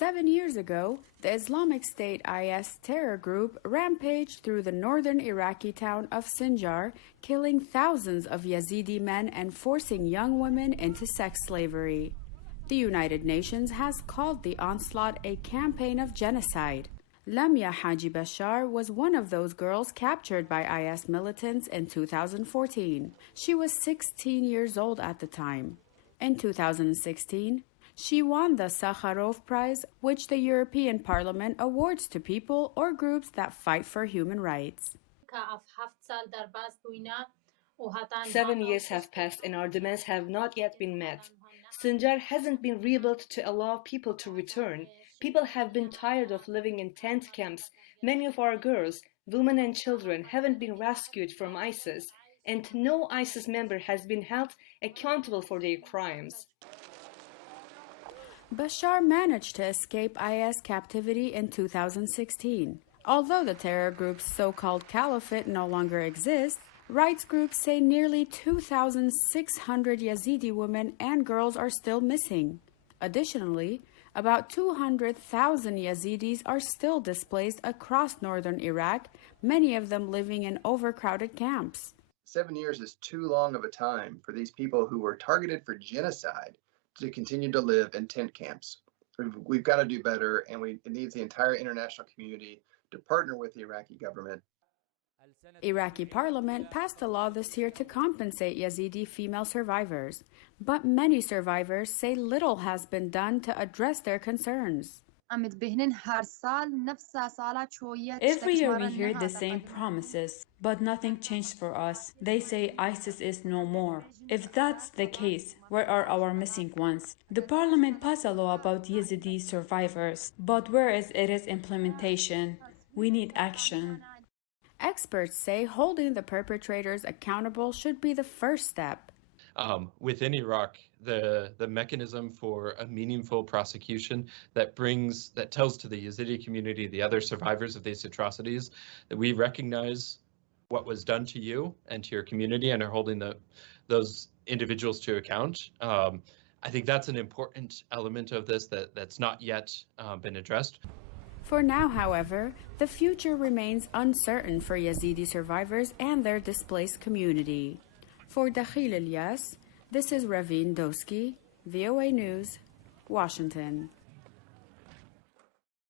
7 years ago, the Islamic State IS terror group rampaged through the northern Iraqi town of Sinjar, killing thousands of Yazidi men and forcing young women into sex slavery. The United Nations has called the onslaught a campaign of genocide. Lamia Haji Bashar was one of those girls captured by IS militants in 2014. She was 16 years old at the time. In 2016, she won the Sakharov Prize, which the European Parliament awards to people or groups that fight for human rights. 7 years have passed and our demands have not yet been met. Sinjar hasn't been rebuilt to allow people to return. People have been tired of living in tent camps. Many of our girls, women and children haven't been rescued from ISIS, and no ISIS member has been held accountable for their crimes. Bashar managed to escape IS captivity in 2016. Although the terror group's so-called caliphate no longer exists, rights groups say nearly 2,600 Yazidi women and girls are still missing. Additionally, about 200,000 Yazidis are still displaced across northern Iraq, many of them living in overcrowded camps. 7 years is too long of a time for these people who were targeted for genocide to continue to live in tent camps. We've got to do better, and it needs the entire international community to partner with the Iraqi government. Iraqi parliament passed a law this year to compensate Yazidi female survivors, but many survivors say little has been done to address their concerns. Every year we hear the same promises, but nothing changed for us. They say ISIS is no more. If that's the case, where are our missing ones? The parliament passed a law about Yazidi survivors, but where is its implementation? We need action. Experts say holding the perpetrators accountable should be the first step. Within Iraq, the mechanism for a meaningful prosecution that tells to the Yazidi community, the other survivors of these atrocities, that we recognize what was done to you and to your community and are holding those individuals to account. I think that's an important element of this that's not yet been addressed. For now, however, the future remains uncertain for Yazidi survivors and their displaced community. For Dakhil Ilyas, this is Raveen Doski, VOA News, Washington.